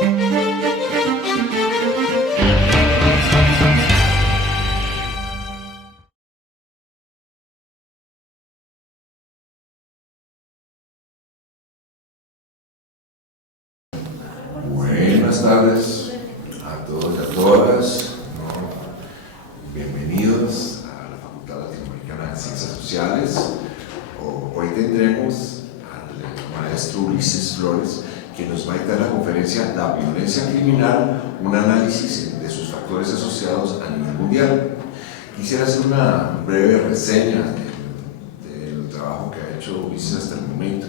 Buenas tardes a todos y a todas, ¿no? Bienvenidos a la Facultad Latinoamericana de Ciencias Sociales. Hoy tendremos al maestro Ulises Flores, que nos va a dar la conferencia La violencia criminal, un análisis de sus factores asociados a nivel mundial. Quisiera hacer una breve reseña del trabajo que ha hecho Ulises hasta el momento.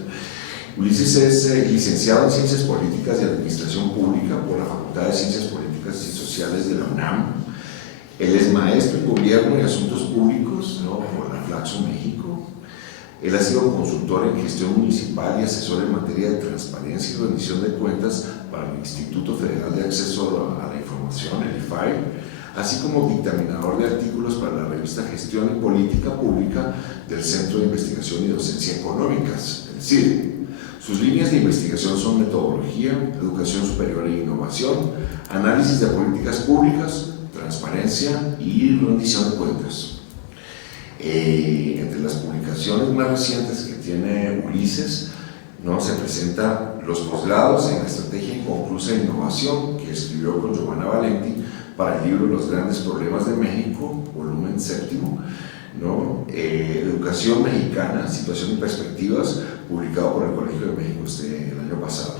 Ulises es licenciado en Ciencias Políticas y Administración Pública por la Facultad de Ciencias Políticas y Sociales de la UNAM. Él es maestro en Gobierno y Asuntos Públicos, ¿no?, por la Flaxo, México. Él ha sido consultor en gestión municipal y asesor en materia de transparencia y rendición de cuentas para el Instituto Federal de Acceso a la Información, el IFAI, así como dictaminador de artículos para la revista Gestión y Política Pública del Centro de Investigación y Docencia Económicas, el CIDE. Sus líneas de investigación son metodología, educación superior e innovación, análisis de políticas públicas, transparencia y rendición de cuentas. Entre las publicaciones más recientes que tiene Ulises, ¿no?, se presenta Los posgrados en Estrategia Inconclusa de Innovación, que escribió con Giovanna Valenti para el libro Los Grandes Problemas de México, volumen 7, ¿no? Educación Mexicana, Situación y Perspectivas, publicado por el Colegio de México el año pasado.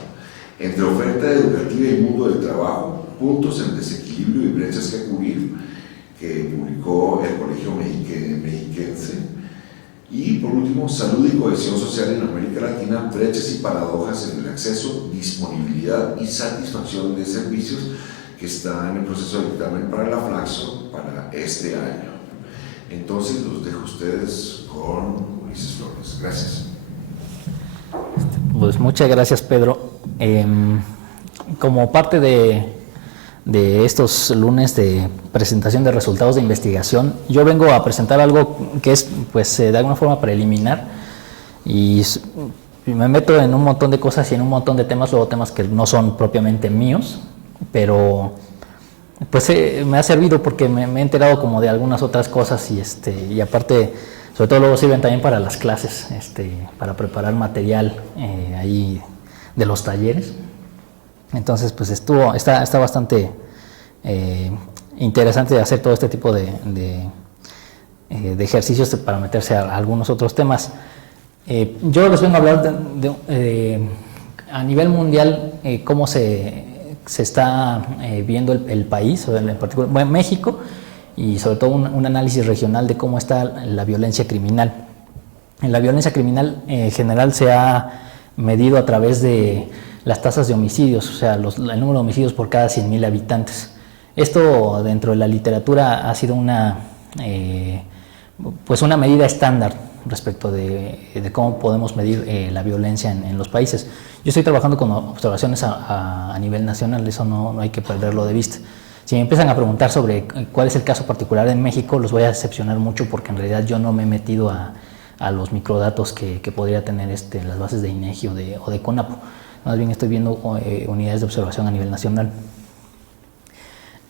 Entre oferta educativa y mundo del trabajo, puntos en desequilibrio y brechas que cubrir, que publicó el Colegio Mexiquense. Y por último, Salud y Cohesión Social en América Latina, brechas y paradojas en el acceso, disponibilidad y satisfacción de servicios, que está en el proceso de dictamen para la Flaxo para este año. Entonces los dejo a ustedes con Ulises Flores. Gracias. Pues muchas gracias, Pedro. Como parte de estos lunes de presentación de resultados de investigación, yo vengo a presentar algo que es, pues, de alguna forma preliminar, y me meto en un montón de cosas y en un montón de temas, luego temas que no son propiamente míos, pero pues me ha servido porque me he enterado como de algunas otras cosas, y aparte, sobre todo luego sirven también para las clases, para preparar material ahí de los talleres. Entonces, pues está bastante interesante hacer todo este tipo de ejercicios para meterse a algunos otros temas. Yo les vengo a hablar a nivel mundial cómo se está viendo el país, en particular México, y sobre todo un análisis regional de cómo está la violencia criminal. La violencia criminal en general se ha medido a través de las tasas de homicidios, o sea, el número de homicidios por cada 100,000 habitantes. Esto dentro de la literatura ha sido una medida estándar respecto de cómo podemos medir la violencia en los países. Yo estoy trabajando con observaciones a nivel nacional, eso no hay que perderlo de vista. Si me empiezan a preguntar sobre cuál es el caso particular en México, los voy a decepcionar mucho, porque en realidad yo no me he metido a los microdatos que podría tener las bases de INEGI o de CONAPO. Más bien estoy viendo unidades de observación a nivel nacional.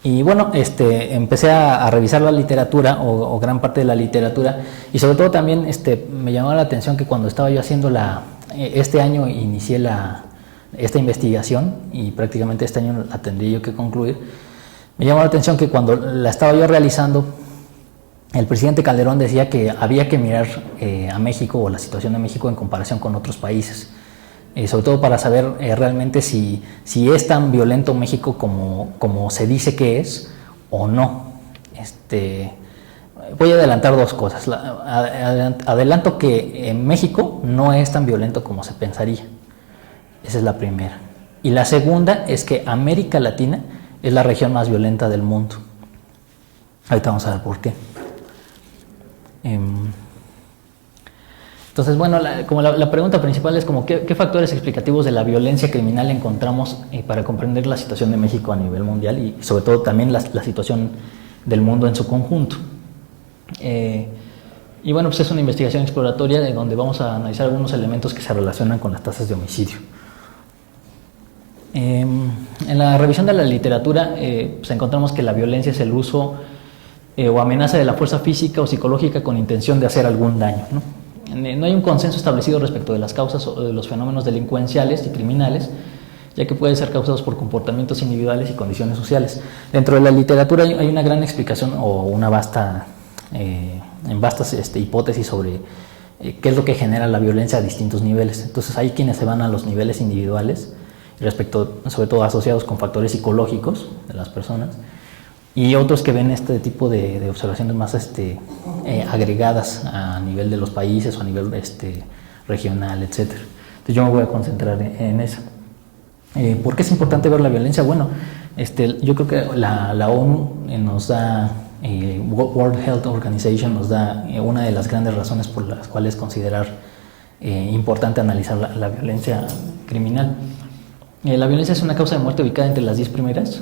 Y bueno, empecé a revisar la literatura, o gran parte de la literatura, y sobre todo también me llamó la atención que cuando estaba yo haciendo este año inicié esta investigación, y prácticamente este año la tendría yo que concluir. Me llamó la atención que cuando la estaba yo realizando, el presidente Calderón decía que había que mirar a México, o la situación de México, en comparación con otros países, sobre todo para saber realmente si es tan violento México como se dice que es o no. Voy a adelantar dos cosas. Adelanto que en México no es tan violento como se pensaría. Esa es la primera. Y la segunda es que América Latina es la región más violenta del mundo. Ahorita vamos a ver por qué. Entonces, bueno, como la pregunta principal es como ¿qué factores explicativos de la violencia criminal encontramos para comprender la situación de México a nivel mundial, y sobre todo también la situación del mundo en su conjunto? Y bueno, pues es una investigación exploratoria de donde vamos a analizar algunos elementos que se relacionan con las tasas de homicidio. En la revisión de la literatura pues encontramos que la violencia es el uso o amenaza de la fuerza física o psicológica con intención de hacer algún daño, ¿no? No hay un consenso establecido respecto de las causas o de los fenómenos delincuenciales y criminales, ya que pueden ser causados por comportamientos individuales y condiciones sociales. Dentro de la literatura hay una gran explicación o una vastas hipótesis sobre qué es lo que genera la violencia a distintos niveles. Entonces hay quienes se van a los niveles individuales, sobre todo asociados con factores psicológicos de las personas, y otros que ven este tipo de observaciones más agregadas a nivel de los países o a nivel regional, etc. Entonces yo me voy a concentrar en eso. ¿Por qué es importante ver la violencia? Bueno, yo creo que la ONU nos da, World Health Organization nos da una de las grandes razones por las cuales considerar importante analizar la violencia criminal. La violencia es una causa de muerte ubicada entre las 10 primeras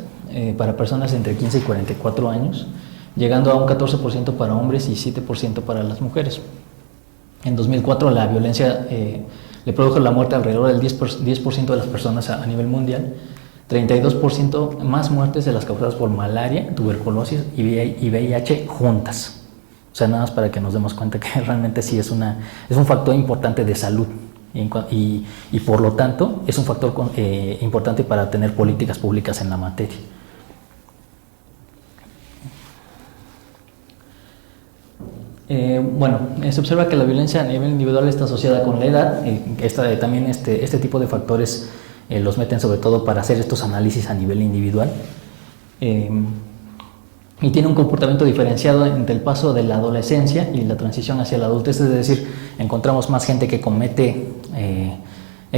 para personas entre 15 y 44 años, llegando a un 14% para hombres y 7% para las mujeres. En 2004 la violencia le produjo la muerte alrededor del 10% de las personas a nivel mundial, 32% más muertes de las causadas por malaria, tuberculosis y VIH juntas. O sea, nada más para que nos demos cuenta que realmente sí es un factor importante de salud y por lo tanto es un factor importante para tener políticas públicas en la materia. Se observa que la violencia a nivel individual está asociada con la edad. También este tipo de factores los meten sobre todo para hacer estos análisis a nivel individual. Y tiene un comportamiento diferenciado entre el paso de la adolescencia y la transición hacia la adultez, es decir, encontramos más gente que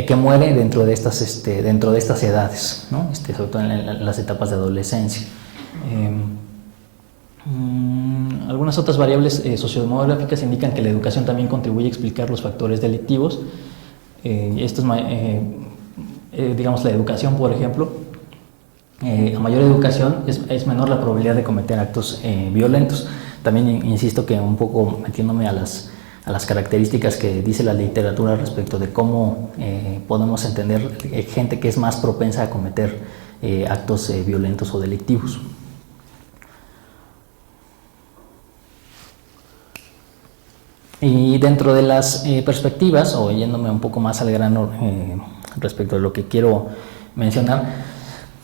que muere dentro de estas edades, ¿no? Sobre todo en las etapas de adolescencia. Algunas otras variables sociodemográficas indican que la educación también contribuye a explicar los factores delictivos. Esto es, digamos, la educación, por ejemplo. A mayor educación es menor la probabilidad de cometer actos violentos. También insisto que un poco metiéndome a las características que dice la literatura respecto de cómo podemos entender gente que es más propensa a cometer actos violentos o delictivos. Y dentro de las perspectivas, o yéndome un poco más al grano respecto de lo que quiero mencionar,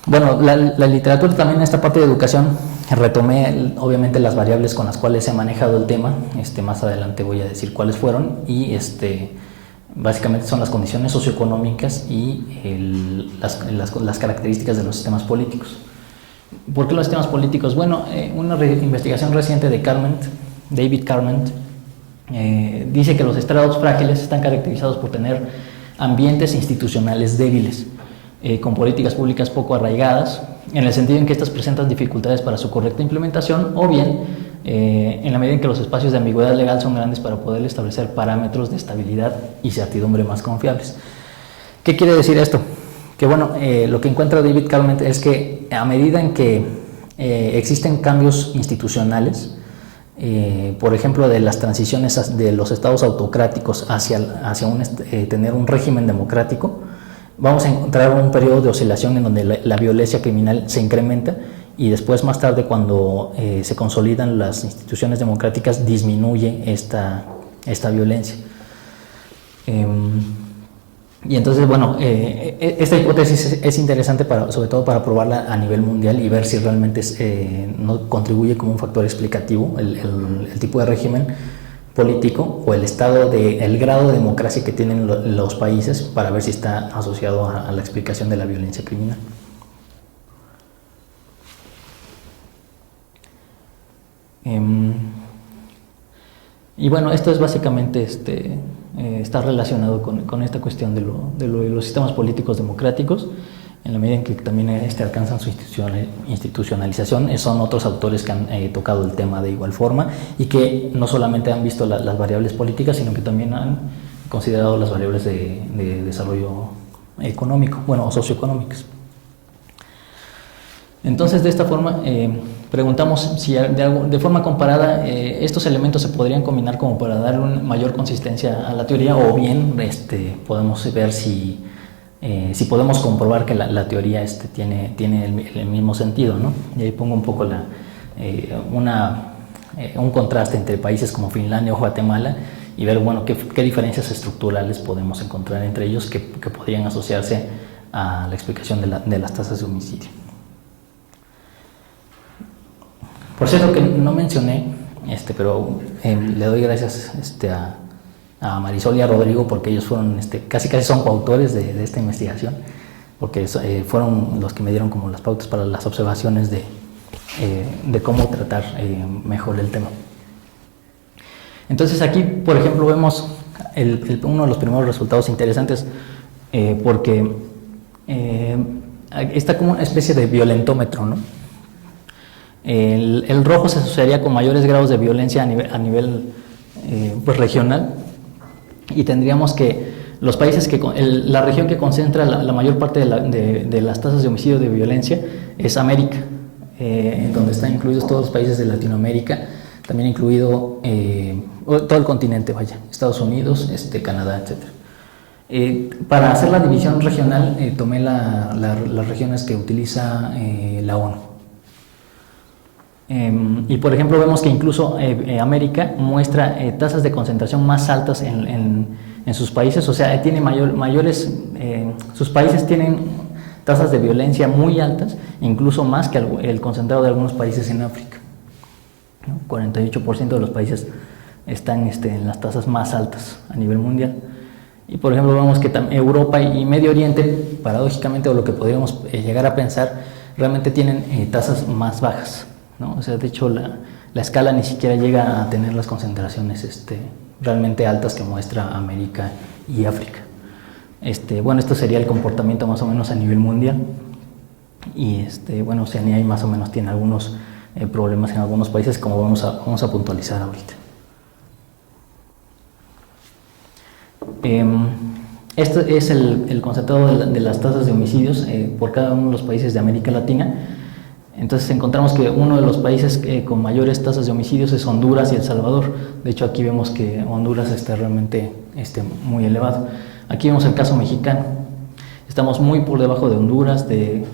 bueno, la literatura también en esta parte de educación retomé obviamente las variables con las cuales se ha manejado el tema. Más adelante voy a decir cuáles fueron y básicamente son las condiciones socioeconómicas y las características de los sistemas políticos. ¿Por qué los sistemas políticos? Bueno, una investigación reciente de David Carment dice que los estados frágiles están caracterizados por tener ambientes institucionales débiles, con políticas públicas poco arraigadas, en el sentido en que estas presentan dificultades para su correcta implementación, o bien en la medida en que los espacios de ambigüedad legal son grandes para poder establecer parámetros de estabilidad y certidumbre más confiables. ¿Qué quiere decir esto? Que bueno, lo que encuentra David Carment es que a medida en que existen cambios institucionales, por ejemplo, de las transiciones de los estados autocráticos hacia tener un régimen democrático, vamos a encontrar un periodo de oscilación en donde la violencia criminal se incrementa y después, más tarde, cuando se consolidan las instituciones democráticas, disminuye esta violencia. Y entonces, bueno, esta hipótesis es interesante sobre todo para probarla a nivel mundial y ver si realmente no contribuye como un factor explicativo el tipo de régimen político o el grado de democracia que tienen los países, para ver si está asociado a la explicación de la violencia criminal. Y bueno, esto es básicamente está relacionado con esta cuestión de los sistemas políticos democráticos, en la medida en que también alcanzan su institucionalización. Son otros autores que han tocado el tema de igual forma y que no solamente han visto las variables políticas, sino que también han considerado las variables de desarrollo económico, o socioeconómicas. Entonces, de esta forma, preguntamos si de forma comparada estos elementos se podrían combinar como para dar una mayor consistencia a la teoría, o bien podemos ver si si podemos comprobar que la teoría tiene el mismo sentido, ¿no? Y ahí pongo un poco un contraste entre países como Finlandia o Guatemala y ver, bueno, qué diferencias estructurales podemos encontrar entre ellos que podrían asociarse a la explicación de las tasas de homicidio. Por cierto que no mencioné, pero le doy gracias a Marisol y a Rodrigo porque ellos fueron, casi son coautores de esta investigación, porque fueron los que me dieron como las pautas para las observaciones de cómo tratar mejor el tema. Entonces aquí, por ejemplo, vemos uno de los primeros resultados interesantes porque está como una especie de violentómetro, ¿no? El rojo se asociaría con mayores grados de violencia a nivel pues regional, y tendríamos que los países la región que concentra la mayor parte de las tasas de homicidio de violencia es América, en donde están incluidos todos los países de Latinoamérica, también incluido todo el continente, Estados Unidos, Canadá, etc. Para hacer la división regional tomé las regiones que utiliza la ONU. Y por ejemplo vemos que incluso América muestra tasas de concentración más altas en sus países, o sea, tiene sus países tienen tasas de violencia muy altas, incluso más que el concentrado de algunos países en África, ¿no? 48% de los países están en las tasas más altas a nivel mundial. Y por ejemplo vemos que Europa y Medio Oriente, paradójicamente, o lo que podríamos llegar a pensar, realmente tienen tasas más bajas, ¿no? O sea, de hecho la escala ni siquiera llega a tener las concentraciones realmente altas que muestra América y África. Bueno, esto sería el comportamiento más o menos a nivel mundial, y bueno, Oceanía ahí más o menos tiene algunos problemas en algunos países, como vamos a puntualizar ahorita. Este es el concentrado de las tasas de homicidios por cada uno de los países de América Latina. Entonces encontramos que uno de los países con mayores tasas de homicidios es Honduras y El Salvador. De hecho aquí vemos que Honduras está realmente muy elevado. Aquí vemos el caso mexicano. Estamos muy por debajo de Honduras, de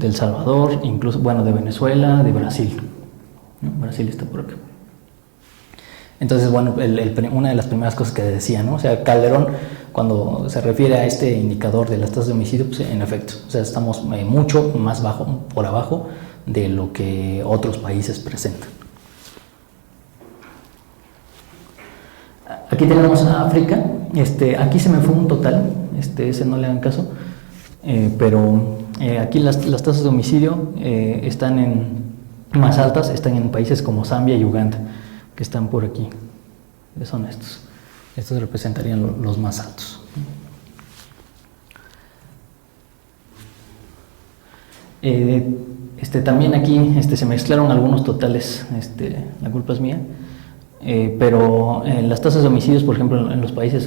El Salvador, incluso, bueno, de Venezuela, de Brasil, ¿no? Brasil está por acá. Entonces, bueno, una de las primeras cosas que decía, ¿no? O sea, Calderón, cuando se refiere a este indicador de las tasas de homicidio, pues en efecto, o sea, estamos mucho más por abajo de lo que otros países presentan. Aquí tenemos a África. Aquí se me fue un total, ese no le hagan caso, pero aquí las tasas de homicidio están más altas, están en países como Zambia y Uganda, que están por aquí. Son estos. Estos representarían los más altos. También aquí se mezclaron algunos totales, la culpa es mía, pero las tasas de homicidios, por ejemplo, en los países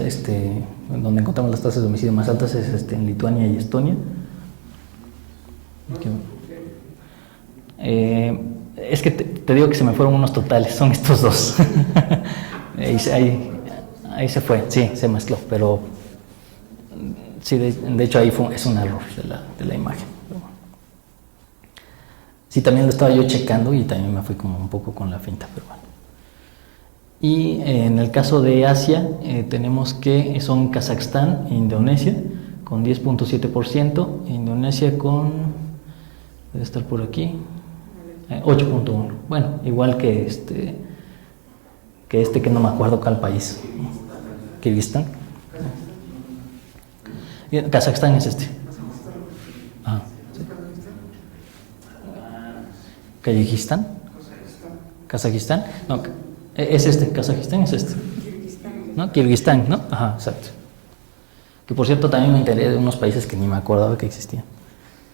donde encontramos las tasas de homicidio más altas es en Lituania y Estonia. Es que te digo que se me fueron unos totales, son estos dos. ahí se fue, sí, se mezcló, pero sí, de hecho ahí es un error de la imagen. Sí, también lo estaba yo checando y también me fui como un poco con la finta, pero bueno. Y en el caso de Asia tenemos que son Kazajstán e Indonesia con 10.7%, Indonesia debe estar por aquí, 8.1%. Bueno, igual que que no me acuerdo cuál país. Kirguistán. Kazajstán es Ah, sí. ¿Kazajistán? ¿Kazajistán? No, es Kazajistán es ¿no? Kirguistán, ¿no? Ajá, exacto. Que por cierto también me enteré de unos países que ni me acordaba que existían,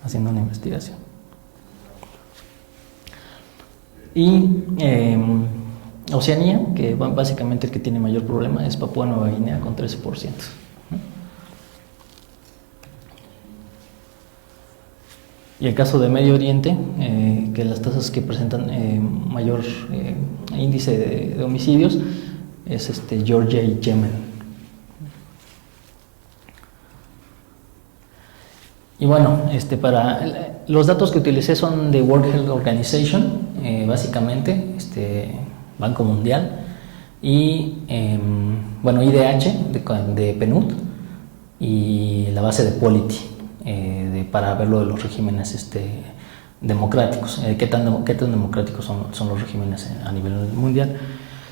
haciendo una investigación. Y Oceanía, que básicamente el que tiene mayor problema es Papúa Nueva Guinea con 13%. Y el caso de Medio Oriente, que las tasas que presentan mayor índice de homicidios es Georgia y Yemen. Y bueno, para los datos que utilicé son de World Health Organization, básicamente, Banco Mundial, y bueno, IDH de PNUD y la base de Polity para ver lo de los regímenes democráticos, qué tan democráticos son los regímenes a nivel mundial.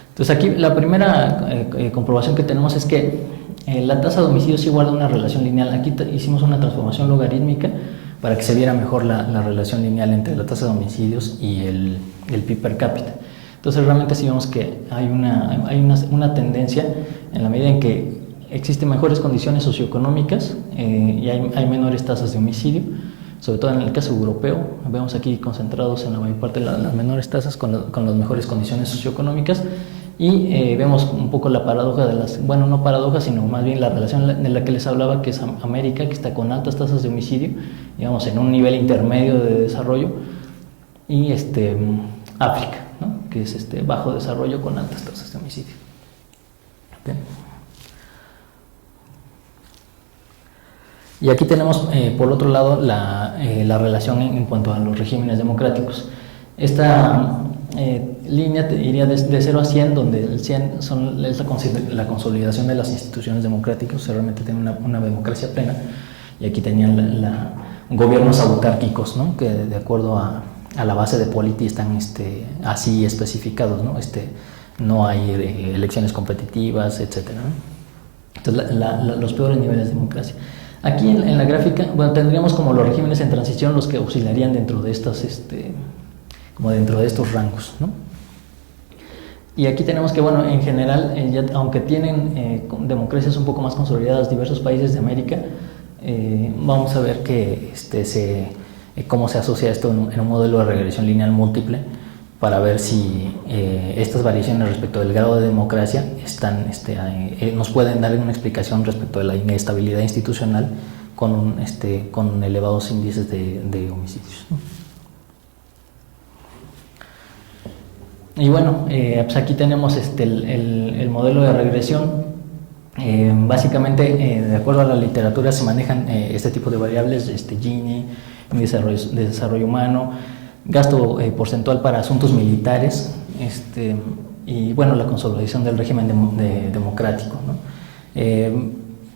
Entonces aquí la primera comprobación que tenemos es que la tasa de homicidios guarda una relación lineal. Aquí hicimos una transformación logarítmica para que se viera mejor la relación lineal entre la tasa de homicidios y el PIB per cápita. Entonces realmente sí vemos que hay una tendencia en la medida en que existen mejores condiciones socioeconómicas y hay menores tasas de homicidio, sobre todo en el caso europeo. Vemos aquí concentrados en la mayor parte las menores tasas con las mejores condiciones socioeconómicas, y vemos un poco la paradoja bueno, no paradoja, sino más bien la relación de la que les hablaba, que es América, que está con altas tasas de homicidio, digamos en un nivel intermedio de desarrollo, y África, ¿no?, que es bajo desarrollo con altas tasas de homicidio. ¿Okay? Y aquí tenemos, por otro lado, la relación en cuanto a los regímenes democráticos. Esta línea iría de 0 a 100, donde el 100 es la consolidación de las instituciones democráticas, realmente tienen una democracia plena, y aquí tenían gobiernos autárquicos, ¿no?, que de acuerdo a la base de Polity están así especificados, ¿no? No hay elecciones competitivas, etc., ¿no? Entonces, los peores niveles de democracia. Aquí en la gráfica, bueno, tendríamos como los regímenes en transición los que oscilarían dentro de estas, como dentro de estos rangos, ¿no? Y aquí tenemos que, bueno, en general, aunque tienen democracias un poco más consolidadas diversos países de América, vamos a ver que cómo se asocia esto en un modelo de regresión lineal múltiple, para ver si estas variaciones respecto del grado de democracia nos pueden dar una explicación respecto de la inestabilidad institucional con elevados índices de homicidios, ¿no? Y bueno, pues aquí tenemos el modelo de regresión. Básicamente, de acuerdo a la literatura, se manejan este tipo de variables, Gini, índice de desarrollo humano, gasto porcentual para asuntos militares, y bueno, la consolidación del régimen democrático, ¿no?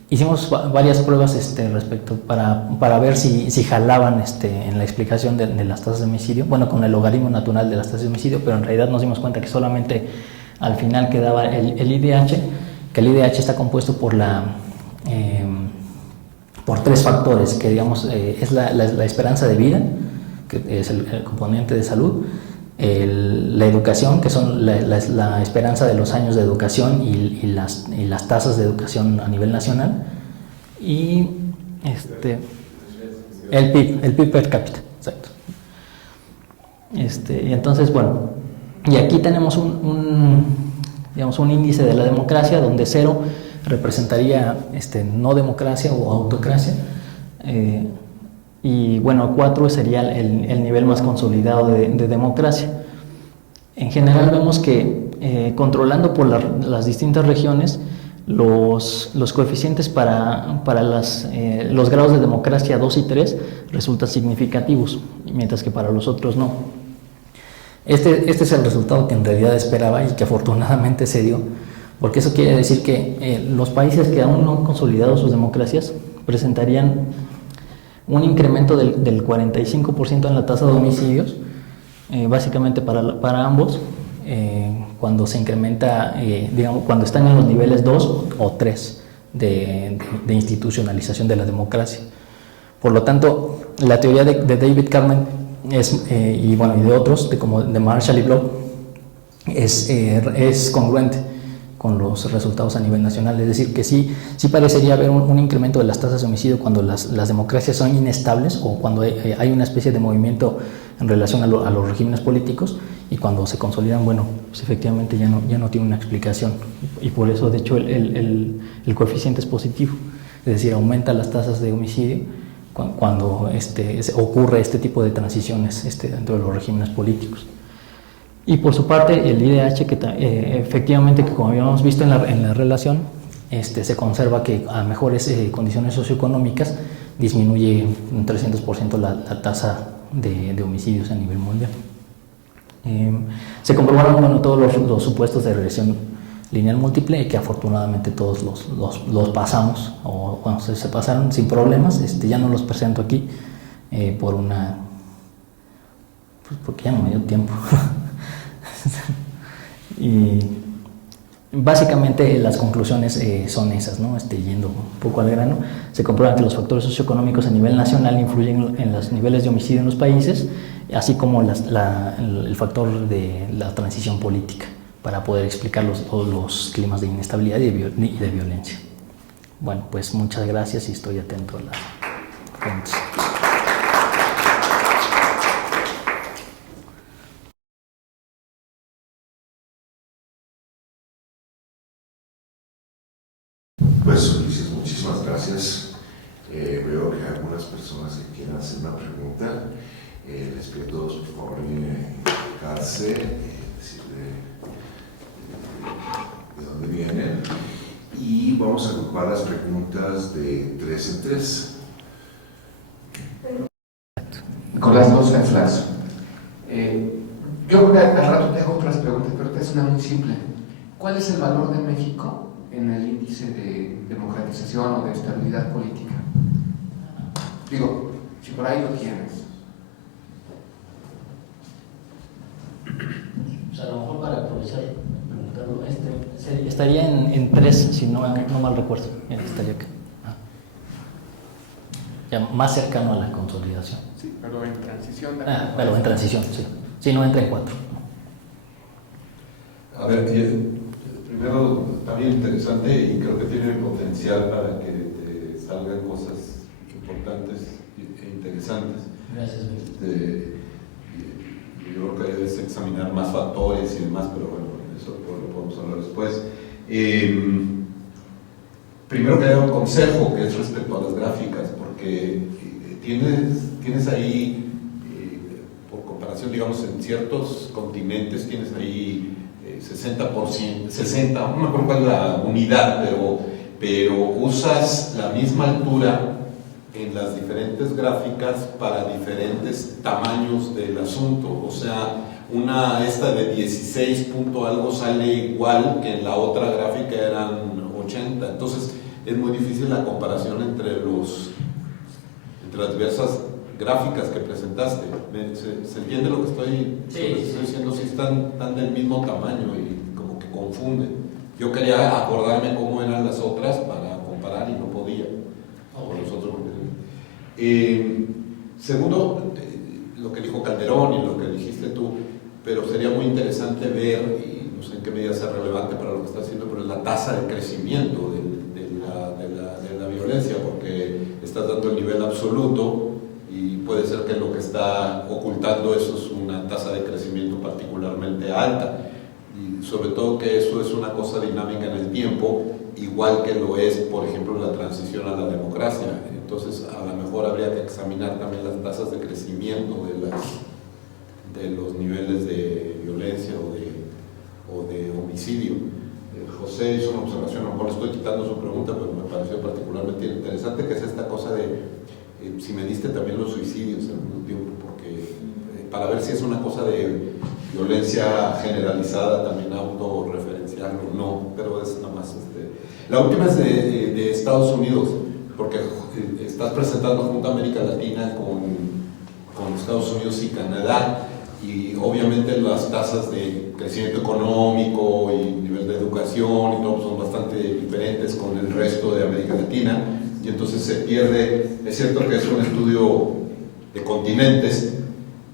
Hicimos varias pruebas respecto para ver si jalaban en la explicación de las tasas de homicidio, bueno, con el logaritmo natural de las tasas de homicidio, pero en realidad nos dimos cuenta que solamente al final quedaba el IDH, que el IDH está compuesto por tres factores, que digamos es la esperanza de vida, que es el componente de salud, la educación, que son la esperanza de los años de educación y las tasas de educación a nivel nacional, y el PIB per cápita, exacto. Y entonces, bueno, y aquí tenemos digamos, un índice de la democracia, donde 0 representaría no democracia o autocracia, y bueno, 4 sería el nivel más consolidado de democracia. En general vemos que controlando por las distintas regiones, los coeficientes para los grados de democracia 2 y 3 resultan significativos, mientras que para los otros no. Este es el resultado que en realidad esperaba y que afortunadamente se dio, porque eso quiere decir que los países que aún no han consolidado sus democracias presentarían un incremento del 45% en la tasa de homicidios, básicamente para ambos, cuando se incrementa, digamos, cuando están en los niveles 2 o 3 de institucionalización de la democracia. Por lo tanto, la teoría de David Carmen y de otros, como de Marshall y Bloch, es congruente con los resultados a nivel nacional. Es decir, que sí parecería haber un incremento de las tasas de homicidio cuando las democracias son inestables, o cuando hay una especie de movimiento en relación a los regímenes políticos, y cuando se consolidan, bueno, pues efectivamente ya no tiene una explicación, y por eso de hecho el coeficiente es positivo, es decir, aumenta las tasas de homicidio cuando ocurre este tipo de transiciones dentro de los regímenes políticos. Y por su parte el IDH, que efectivamente, que como habíamos visto en la relación, se conserva que a mejores condiciones socioeconómicas disminuye un 300% la tasa de homicidios a nivel mundial. Se comprobaron todos los supuestos de regresión lineal múltiple que afortunadamente todos los pasamos, o bueno, se pasaron sin problemas. Ya no los presento aquí pues porque ya no me dio tiempo. Y básicamente las conclusiones son esas, ¿no? Yendo un poco al grano, se comprueba que los factores socioeconómicos a nivel nacional influyen en los niveles de homicidio en los países, así como el factor de la transición política, para poder explicar todos los climas de inestabilidad y de violencia. Bueno, pues muchas gracias y estoy atento a las preguntas. Pues Ulises, muchísimas gracias. Veo que hay algunas personas que quieren hacer una pregunta. Les pido a todos, por favor, identificarse, decirle de dónde vienen. Y vamos a agrupar las preguntas de 3 en 3. Nicolás Loza, Flaxo. Yo al rato te hago otras preguntas, pero esta es una muy simple. ¿Cuál es el valor de México en el índice de democratización o de estabilidad política? Digo, si por ahí lo tienes. O sea, a lo mejor para aprovechar preguntarlo, estaría en 3, si no mal recuerdo. Estaría acá. Ya más cercano a la consolidación. Sí, pero en transición. Pero en transición, sí. Sí, no entra en 4. A ver, primero, también interesante y creo que tiene potencial para que te salgan cosas importantes e interesantes. Gracias, yo creo que debes examinar más factores y demás, pero bueno, eso lo podemos hablar después. Primero que haya un consejo que es respecto a las gráficas, porque tienes ahí, por comparación, digamos, en ciertos continentes tienes ahí 60%, no me acuerdo cuál es la unidad, pero usas la misma altura en las diferentes gráficas para diferentes tamaños del asunto. O sea, esta de 16 punto algo sale igual que en la otra gráfica eran 80. Entonces es muy difícil la comparación entre las diversas gráficas que presentaste. ¿Se entiende lo que estoy diciendo? Sí, están del mismo tamaño y como que confunden. Yo quería acordarme cómo eran las otras para comparar y no podía. Con los otros. Segundo, lo que dijo Calderón y lo que dijiste tú, pero sería muy interesante ver, y no sé en qué medida sea relevante para lo que está haciendo, pero es la tasa de crecimiento de la violencia, porque estás dando el nivel absoluto y puede ser que lo que está ocultando eso es una tasa de crecimiento particularmente alta, y sobre todo que eso es una cosa dinámica en el tiempo, igual que lo es, por ejemplo, la transición a la democracia. Entonces, a lo mejor habría que examinar también las tasas de crecimiento de los niveles de violencia o de homicidio. José hizo una observación, a lo mejor le estoy quitando su pregunta, pero me pareció particularmente interesante, que es esta cosa de si me diste también los suicidios al mismo tiempo, porque para ver si es una cosa de violencia generalizada, también autorreferencial o no, pero es nada más. La última es de Estados Unidos, porque estás presentando junto a América Latina con Estados Unidos y Canadá, y obviamente las tasas de crecimiento económico y nivel de educación y todo son bastante diferentes con el resto de América Latina, y entonces se pierde. Es cierto que es un estudio de continentes,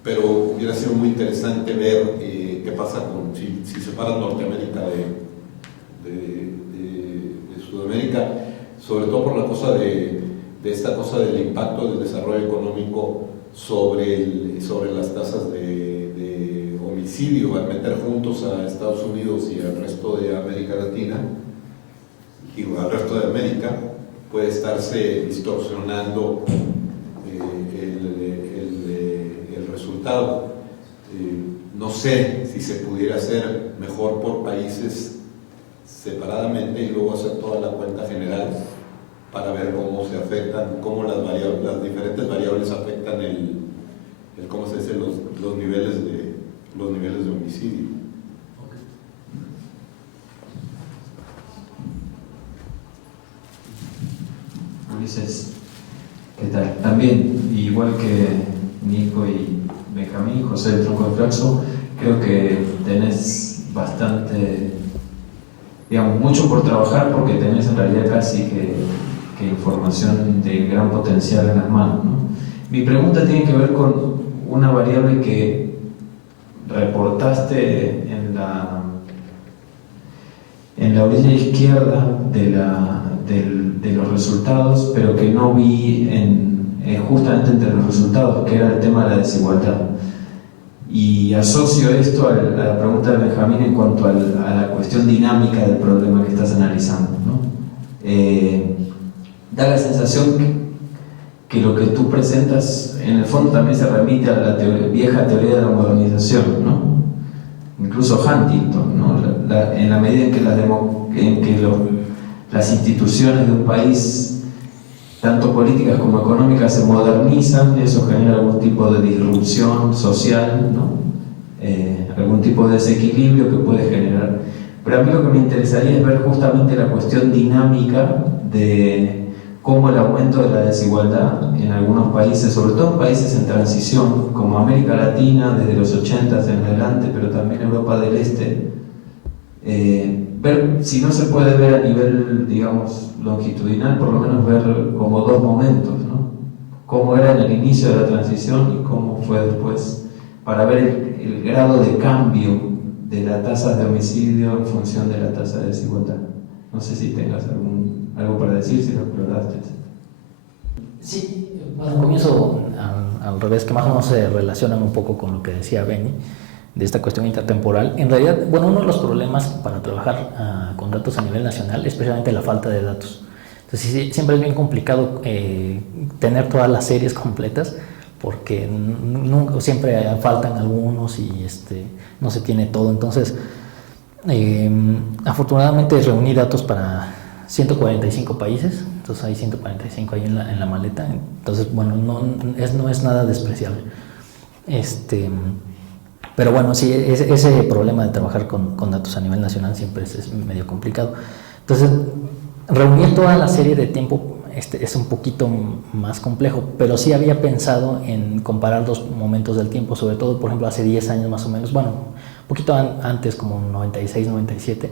pero hubiera sido muy interesante ver qué pasa si separas Norteamérica de Sudamérica, sobre todo por la cosa de esta cosa del impacto del desarrollo económico sobre las tasas de homicidio, al meter juntos a Estados Unidos y al resto de América Latina, y al resto de América, puede estarse distorsionando el resultado. No sé si se pudiera hacer mejor por países separadamente y luego hacer toda la cuenta general, para ver cómo se afectan, cómo las diferentes variables afectan cómo se dice, los niveles de homicidio. Ulises, ¿qué tal? También, igual que Nico y Benjamín, José de Tronco de Flaxo, creo que tenés bastante, digamos, mucho por trabajar, porque tenés en realidad casi que información de gran potencial en las manos, ¿no? Mi pregunta tiene que ver con una variable que reportaste en la orilla izquierda de los resultados, pero que no vi justamente entre los resultados, que era el tema de la desigualdad. Y asocio esto a la pregunta de Benjamín en cuanto a la cuestión dinámica del problema que estás analizando, ¿no? Da la sensación que lo que tú presentas en el fondo también se remite a la vieja teoría de la modernización, ¿no? Incluso Huntington, ¿no? En la medida en que las instituciones de un país, tanto políticas como económicas, se modernizan, eso genera algún tipo de disrupción social, ¿no? Algún tipo de desequilibrio que puede generar. Pero a mí lo que me interesaría es ver justamente la cuestión dinámica de cómo el aumento de la desigualdad en algunos países, sobre todo en países en transición, como América Latina desde los 80 en adelante, pero también Europa del Este, ver si no se puede ver a nivel, digamos, longitudinal, por lo menos ver como dos momentos, ¿no? Cómo era en el inicio de la transición y cómo fue después, para ver el grado de cambio de las tasas de homicidio en función de la tasa de desigualdad. No sé si tengas algo para decir, si lo exploraste. Sí, bueno, comienzo al revés, que más o menos se relacionan un poco con lo que decía Benny, de esta cuestión intertemporal. En realidad, bueno, uno de los problemas para trabajar con datos a nivel nacional es precisamente la falta de datos. Entonces, sí, siempre es bien complicado tener todas las series completas, porque siempre faltan algunos y no se tiene todo. Entonces, afortunadamente reuní datos para 145 países, entonces hay 145 ahí en la maleta. Entonces, bueno, no es nada despreciable. Pero bueno, sí, ese problema de trabajar con datos a nivel nacional siempre es medio complicado. Entonces, reunir toda la serie de tiempo es un poquito más complejo, pero sí había pensado en comparar dos momentos del tiempo, sobre todo, por ejemplo, hace 10 años más o menos, bueno, un poquito antes, como 96, 97,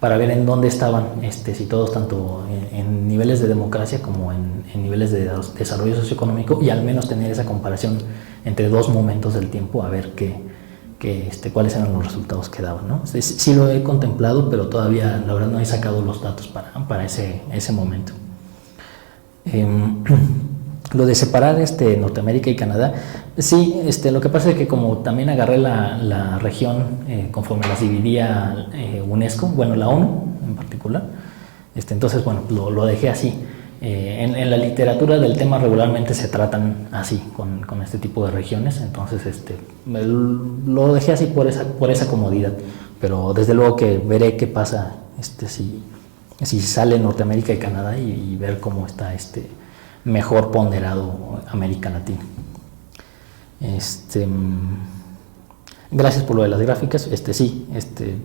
para ver en dónde estaban situados tanto en niveles de democracia como en niveles de desarrollo socioeconómico, y al menos tener esa comparación entre dos momentos del tiempo, a ver cuáles eran los resultados que daban, ¿no? Sí lo he contemplado, pero todavía la verdad no he sacado los datos para ese momento. Lo de separar Norteamérica y Canadá, sí, lo que pasa es que como también agarré la región conforme las dividía UNESCO, bueno, la ONU en particular, entonces, bueno, lo dejé así. En la literatura del tema regularmente se tratan así, con este tipo de regiones, entonces lo dejé así por esa comodidad, pero desde luego que veré qué pasa si sale Norteamérica y Canadá y ver cómo está mejor ponderado América Latina. Gracias por lo de las gráficas. Sí,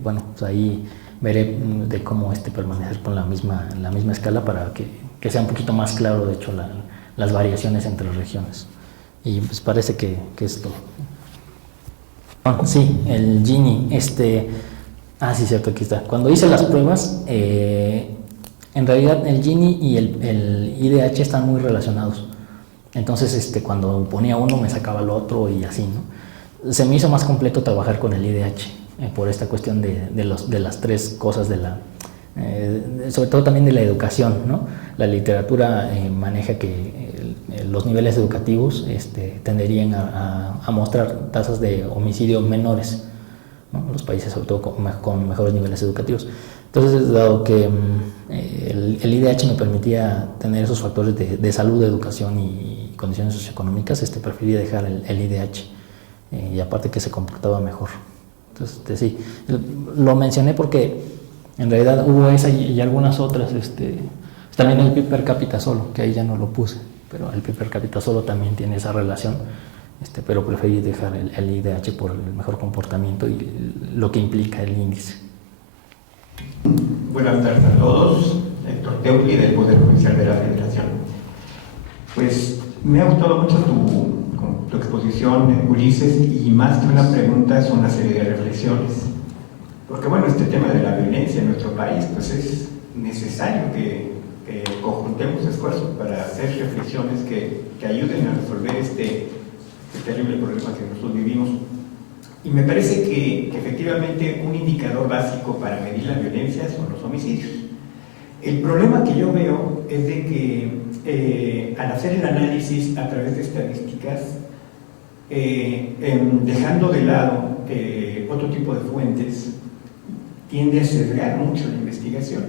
bueno, pues ahí veré de cómo permanecer con la misma escala para que sea un poquito más claro, de hecho, las variaciones entre las regiones. Y pues parece que es todo. Sí, el Gini, sí, cierto, aquí está. Cuando hice las pruebas, en realidad el Gini y el IDH están muy relacionados. Entonces, cuando ponía uno me sacaba el otro y así, ¿no? Se me hizo más completo trabajar con el IDH por esta cuestión de las tres cosas sobre todo también de la educación, ¿no? La literatura maneja que los niveles educativos tenderían a mostrar tasas de homicidio menores, ¿no? Los países, sobre todo con mejores niveles educativos. Entonces, dado que el IDH me permitía tener esos factores de salud, de educación y condiciones socioeconómicas, preferí dejar el IDH, y aparte que se comportaba mejor. Entonces, sí, lo mencioné porque en realidad hubo esa y algunas otras También el PIB per cápita solo, que ahí ya no lo puse, pero el PIB per cápita solo también tiene esa relación, pero preferí dejar el IDH por el mejor comportamiento y lo que implica el índice. Buenas tardes a todos. Héctor Teuli, del Poder Judicial de la Federación. Pues me ha gustado mucho tu exposición, Ulises, y más que una pregunta es una serie de reflexiones. Porque bueno, este tema de la violencia en nuestro país, pues es necesario que conjuntemos esfuerzos para hacer reflexiones que ayuden a resolver este terrible problema que nosotros vivimos. Y me parece que efectivamente un indicador básico para medir la violencia son los homicidios. El problema que yo veo es de que al hacer el análisis a través de estadísticas, dejando de lado otro tipo de fuentes, tiende a sesgar mucho la investigación.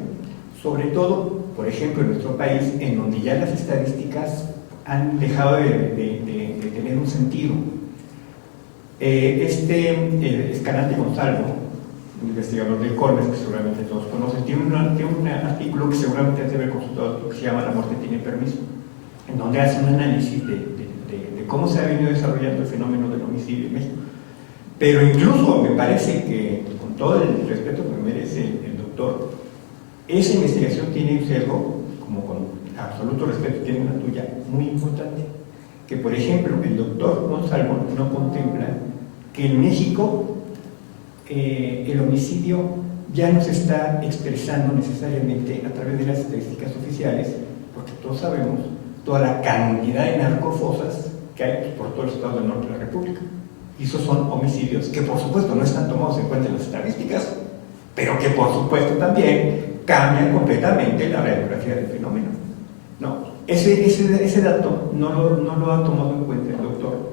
Sobre todo, por ejemplo, en nuestro país, en donde ya las estadísticas han dejado de tener un sentido. Escalante Gonzalo, un investigador del Colmes, que seguramente todos conocen, tiene un artículo que seguramente has de haber consultado, que se llama La muerte tiene permiso, en donde hace un análisis de cómo se ha venido desarrollando el fenómeno del homicidio en México. Pero incluso me parece que, con todo el respeto que me merece el doctor, esa investigación tiene un sesgo, como con absoluto respeto tiene una tuya, muy importante. Que, por ejemplo, el doctor Gonzalo no contempla que en México el homicidio ya no se está expresando necesariamente a través de las estadísticas oficiales, porque todos sabemos toda la cantidad de narcofosas que hay por todo el estado del norte de la República. Y esos son homicidios que, por supuesto, no están tomados en cuenta en las estadísticas, pero que, por supuesto, también cambian completamente la radiografía del fenómeno. No, ese dato no lo ha tomado en cuenta el doctor,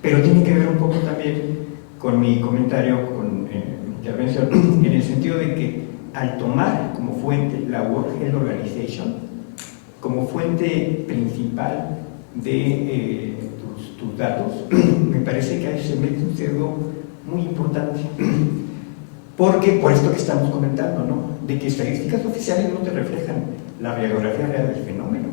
pero tiene que ver un poco también con mi comentario, con mi intervención, en el sentido de que al tomar como fuente la World Health Organization, como fuente principal de tus datos, me parece que ahí se mete un sesgo muy importante. Porque, por esto que estamos comentando, ¿no? De que estadísticas oficiales no te reflejan la radiografía real del fenómeno.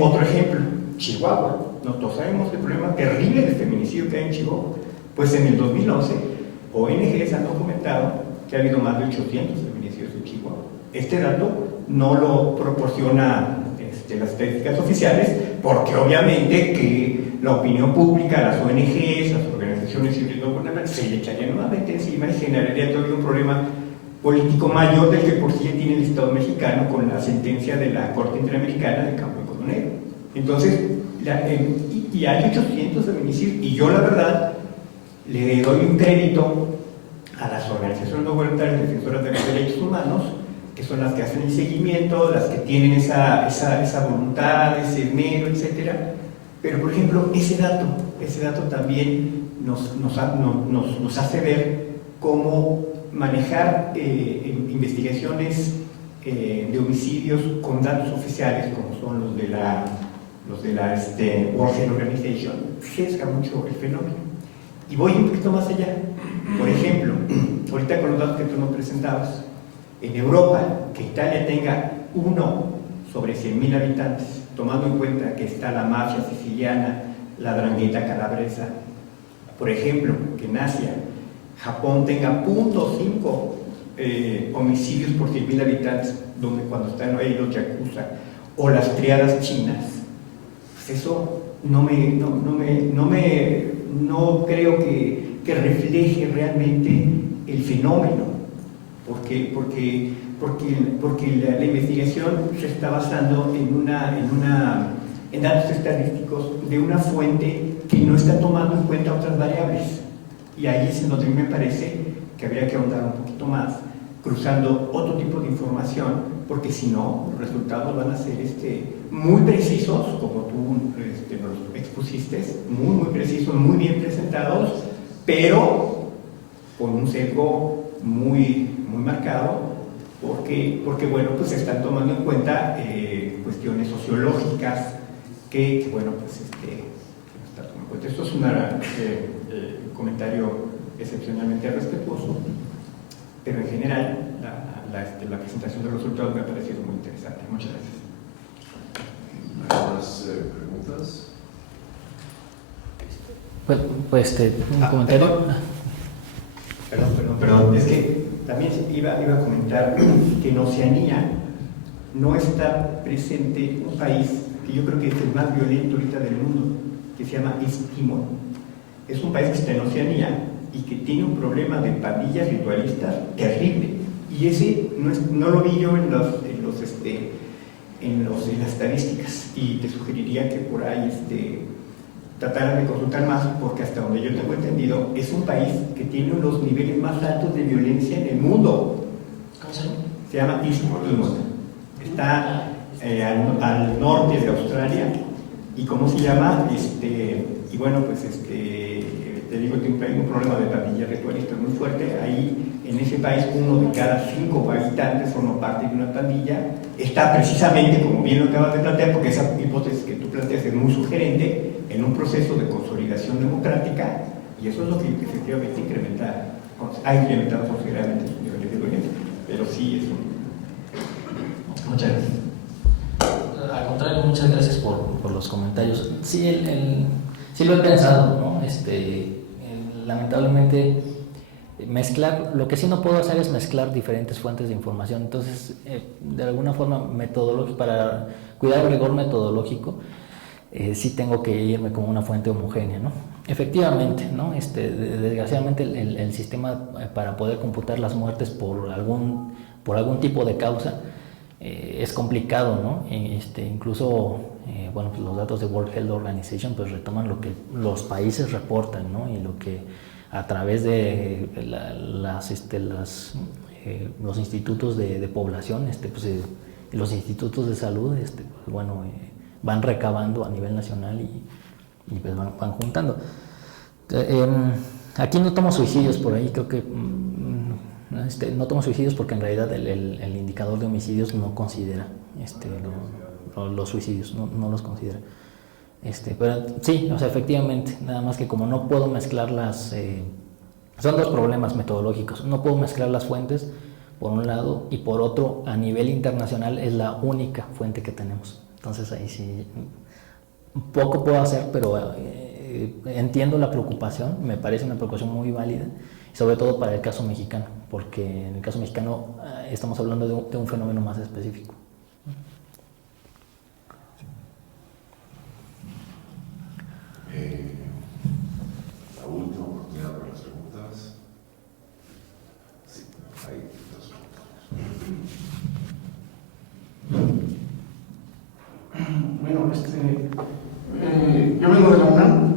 Otro ejemplo, Chihuahua. Nosotros sabemos el problema terrible del feminicidio que hay en Chihuahua. Pues en el 2011, ONGs han documentado que ha habido más de 800 feminicidios en Chihuahua. Este dato no lo proporciona las estadísticas oficiales, porque obviamente que la opinión pública, las ONGs, las organizaciones civiles no gubernamentales, se le echaría nuevamente encima y generaría todavía un problema político mayor del que por sí tiene el Estado mexicano con la sentencia de la Corte Interamericana de Campo de Codonero. Entonces, y hay 800 feminicidios, y yo la verdad le doy un crédito a las organizaciones no gubernamentales defensoras de los derechos humanos, que son las que hacen el seguimiento, las que tienen esa voluntad, ese esmero, etcétera. Pero, por ejemplo, ese dato también nos hace ver cómo manejar investigaciones de homicidios con datos oficiales, como son los de la World Health Organization, sesga mucho el fenómeno. Y voy un poquito más allá. Por ejemplo, ahorita con los datos que tú nos presentabas, en Europa, que Italia tenga 1 sobre 100.000 habitantes, tomando en cuenta que está la mafia siciliana, la 'Ndrangheta calabresa. Por ejemplo, que en Asia, Japón tenga 0.5 homicidios por 100.000 habitantes, donde cuando están ahí los yakuza, o las triadas chinas. Pues eso no creo que refleje realmente el fenómeno, porque la investigación se está basando en datos estadísticos de una fuente que no está tomando en cuenta otras variables. Y ahí es en donde me parece que habría que ahondar un poquito más, cruzando otro tipo de información, porque si no, los resultados van a ser muy precisos, como tú nos expusiste, muy precisos, muy bien presentados, pero con un sesgo muy marcado, porque bueno, pues se están tomando en cuenta cuestiones sociológicas que bueno, pues no está tomando en cuenta. Esto es un comentario excepcionalmente respetuoso, pero en general la presentación de los resultados me ha parecido muy interesante. Muchas gracias. ¿Hay más preguntas? Pues un comentario. Perdón. Es que también iba a comentar que en Oceanía no está presente un país que yo creo que es el más violento ahorita del mundo, que se llama East Timor. Es un país que está en Oceanía y que tiene un problema de pandillas ritualistas terrible. Y ese no lo vi yo en las estadísticas. Y te sugeriría que por ahí trataran de consultar más, porque hasta donde yo tengo entendido, es un país que tiene uno de los niveles más altos de violencia en el mundo. ¿Cómo se llama? Se llama East Timor. Está al norte de Australia. ¿Y cómo se llama? Y bueno, pues te digo que hay un problema de pandillas ritualistas muy fuerte. Ahí, en ese país, 1 de cada 5 habitantes forma parte de una pandilla. Está precisamente, como bien lo acabas de plantear, porque esa hipótesis que tú planteas es muy sugerente, en un proceso de consolidación democrática, y eso es lo que efectivamente ha incrementado considerablemente los niveles de violencia. Pero sí es un... Muchas gracias. Al contrario, muchas gracias por los comentarios. Sí, sí lo he pensado, ¿no? Lamentablemente, lo que sí no puedo hacer es mezclar diferentes fuentes de información. Entonces, de alguna forma metodológica, para cuidar el rigor metodológico, sí tengo que irme como una fuente homogénea, ¿no? Efectivamente, ¿no? Desgraciadamente el sistema para poder computar las muertes por algún tipo de causa es complicado, ¿no? Incluso bueno, pues los datos de World Health Organization pues retoman lo que los países reportan, ¿no? Y lo que a través de los institutos de población, los institutos de salud, bueno, van recabando a nivel nacional y pues van juntando. Aquí no tomo suicidios por ahí, creo que no tomo suicidios porque en realidad el indicador de homicidios no considera los suicidios, no los considera. Pero sí, o sea, efectivamente, nada más que como no puedo mezclar son dos problemas metodológicos, no puedo mezclar las fuentes por un lado y por otro a nivel internacional es la única fuente que tenemos. Entonces ahí sí, poco puedo hacer, pero entiendo la preocupación, me parece una preocupación muy válida, sobre todo para el caso mexicano, porque en el caso mexicano estamos hablando de un fenómeno más específico. La última oportunidad para las preguntas. Sí, hay dos preguntas. Bueno, yo vengo de la UNAM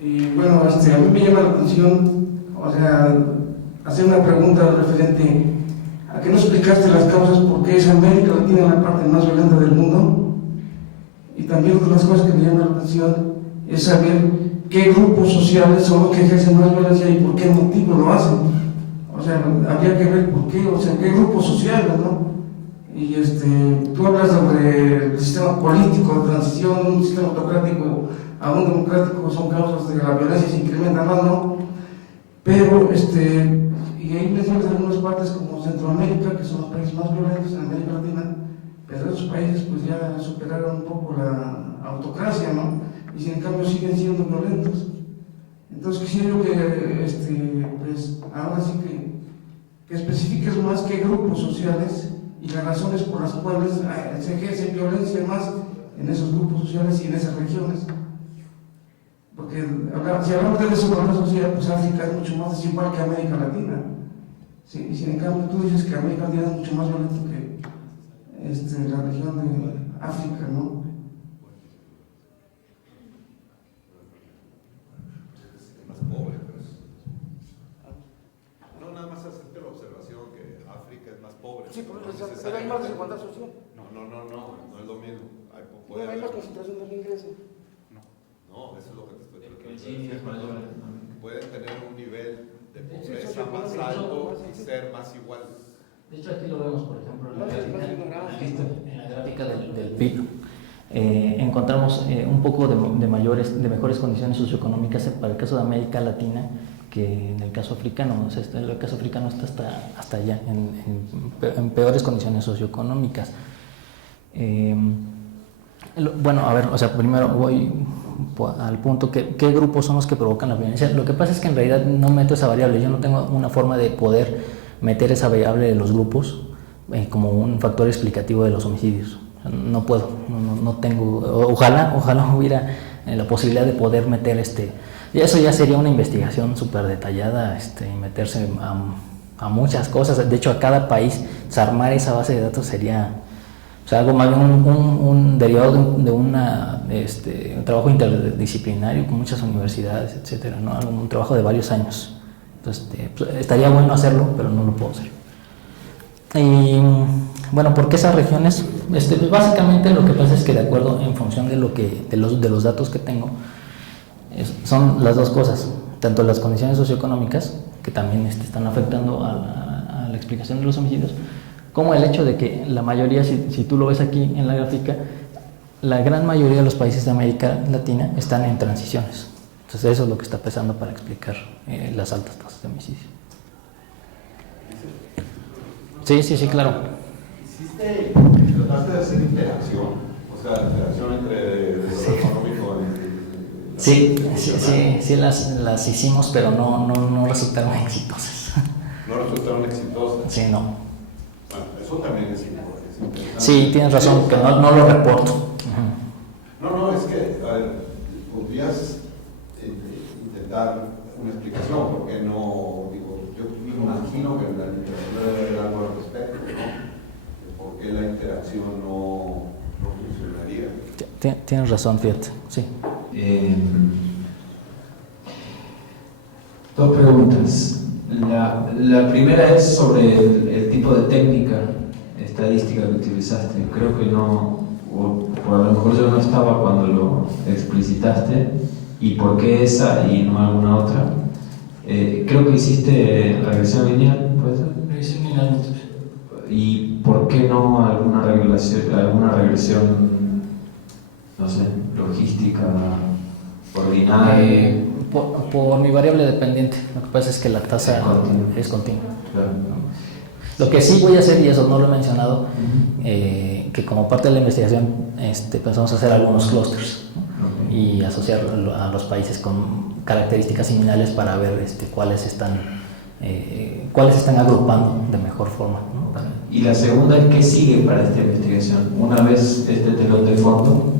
y bueno, a mí me llama la atención, o sea, hacer una pregunta referente a que no explicaste las causas por qué es América Latina la parte más violenta del mundo. Y también otra de las cosas que me llama la atención es saber qué grupos sociales son los que ejercen más violencia y por qué motivo lo hacen. O sea, habría que ver por qué, o sea, qué grupos sociales, ¿no? Y tú hablas sobre el sistema político de transición, un sistema autocrático a un democrático, son causas de que la violencia se incrementa más, ¿no? Pero, y ahí mencionas algunas partes como Centroamérica, que son los países más violentos en América Latina, pero esos países pues ya superaron un poco la autocracia, ¿no? Y sin en cambio siguen siendo violentos. Entonces quisiera yo que, pues, ahora sí que especifiques más qué grupos sociales y las razones por las cuales se ejerce violencia más en esos grupos sociales y en esas regiones. Porque si hablamos de desigualdad social, pues África es mucho más desigual que América Latina. Sí, y sin en cambio tú dices que América Latina es mucho más violento que la región de África, ¿no? Más pobre, pues. No, nada más hacerte la observación que África es más pobre. Sí, pero hay más desigualdad social. No es lo mismo. Hay más concentración del ingreso. No, eso es lo que te estoy tratando. Pueden tener un nivel de pobreza más alto y ser más iguales. De hecho, aquí lo vemos, por ejemplo, en la gráfica del PIB. Encontramos un poco de mejores condiciones socioeconómicas para el caso de América Latina que en el caso africano. O sea, en el caso africano está hasta allá, en peores condiciones socioeconómicas. Bueno, a ver, o sea, primero voy al punto, ¿qué grupos son los que provocan la violencia? Lo que pasa es que en realidad no meto esa variable, yo no tengo una forma de poder meter esa variable de los grupos como un factor explicativo de los homicidios. O sea, no puedo, no tengo, ojalá hubiera la posibilidad de poder meter y eso ya sería una investigación súper detallada, y meterse a muchas cosas. De hecho, a cada país, armar esa base de datos sería, o sea, algo más bien un derivado de un trabajo interdisciplinario con muchas universidades, etcétera, ¿no? Un trabajo de varios años. Entonces, pues, estaría bueno hacerlo, pero no lo puedo hacer. Y bueno, ¿por qué esas regiones? Pues básicamente lo que pasa es que de acuerdo, en función de los datos que tengo, son las dos cosas, tanto las condiciones socioeconómicas, que también están afectando a la explicación de los homicidios, como el hecho de que la mayoría, si tú lo ves aquí en la gráfica, la gran mayoría de los países de América Latina están en transiciones. Entonces eso es lo que está pesando para explicar las altas tasas de homicidio. Sí, claro. ¿Trataste de hacer interacción? O sea, interacción entre desarrollo económico Sí, las hicimos, pero no resultaron exitosas. ¿No resultaron exitosas? Sí, no. Bueno, eso también es interesante. Sí, tienes razón, que no lo reporto. No, es que, a ver, podrías intentar una explicación, porque no, digo, yo imagino que en la literatura debe haber algo al respecto, ¿no? De por qué la interacción no funcionaría. Tienes razón, fíjate, sí. Dos preguntas. La primera es sobre el tipo de técnica estadística que utilizaste. Creo que no, o a lo mejor yo no estaba cuando lo explicitaste. ¿Y por qué esa y no alguna otra? Creo que hiciste regresión lineal, ¿puede ser? Regresión lineal. ¿Y por qué no alguna regresión, no sé, logística, ordinaria? Por mi variable dependiente. Lo que pasa es que la tasa es continua. Claro. Lo que sí voy a hacer, y eso no lo he mencionado, que como parte de la investigación pensamos hacer algunos clústeres, ¿no? Y asociar a los países con características similares para ver cuáles están agrupando de mejor forma, ¿no? Y la segunda es, ¿qué sigue para esta investigación? Una vez este telón de fondo,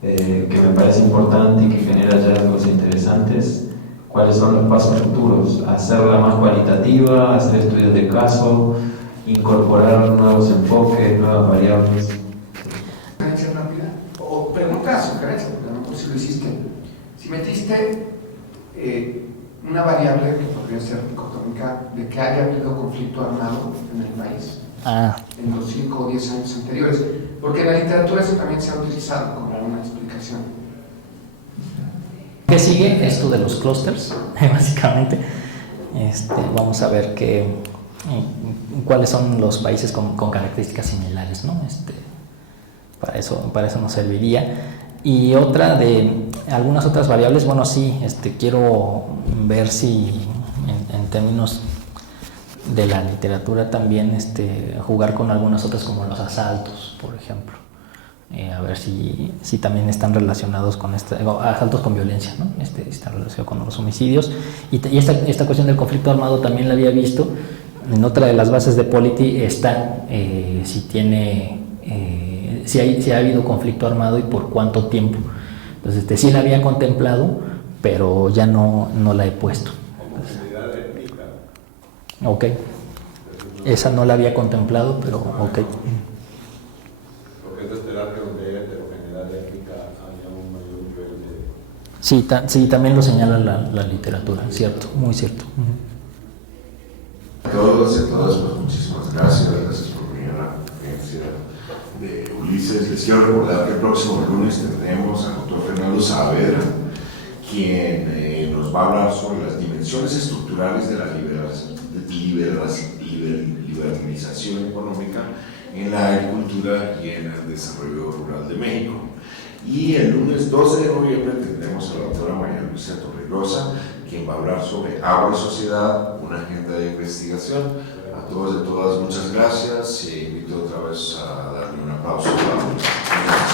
que me parece importante y que genera hallazgos interesantes, ¿cuáles son los pasos futuros? ¿Hacerla más cualitativa? ¿Hacer estudios de caso? ¿Incorporar nuevos enfoques, nuevas variables? ¿Sugerencia rápida? O pregunta, sugerencia, porque a lo mejor si lo hiciste. Si metiste una variable que podría ser dicotómica de que haya habido conflicto armado en el país en los 5 o 10 años anteriores, porque en la literatura eso también se ha utilizado como una explicación. ¿Qué sigue? Esto de los clústeres, básicamente. Vamos a ver cuáles son los países con características similares, ¿no? Para eso nos serviría. Y otra de algunas otras variables, bueno, sí, quiero ver si en términos de la literatura también jugar con algunas otras, como los asaltos, por ejemplo. A ver si también están relacionados con asaltos con violencia, ¿no? Están relacionados con los homicidios. Y esta cuestión del conflicto armado también la había visto. En otra de las bases de Polity está si ha habido conflicto armado y por cuánto tiempo. Entonces, sí la había contemplado, pero ya no la he puesto. Ok. Esa no la había contemplado, pero ok. Porque es de esperar que donde haya heterogeneidad étnica haya un mayor nivel de... Sí, también lo señala la literatura, cierto, muy cierto. A todos y a todas, pues muchísimas gracias por venir a la conferencia de Ulises. Les quiero recordar que el próximo lunes tendremos al doctor Fernando Saavedra, quien nos va a hablar sobre las dimensiones estructurales de la liberalización económica en la agricultura y en el desarrollo rural de México. Y el lunes 12 de noviembre tendremos a la doctora María Luisa Torregrosa, quien va a hablar sobre agua y sociedad, una agenda de investigación. A todos y a todas, muchas gracias y invito otra vez a darle un aplauso a